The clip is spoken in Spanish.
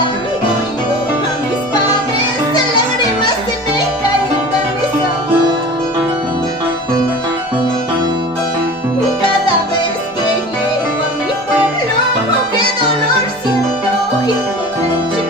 a mis padres, en lágrimas se me calienta mi sabor. Cada vez que llego a mi pueblo, oh, qué dolor siento en mi pecho.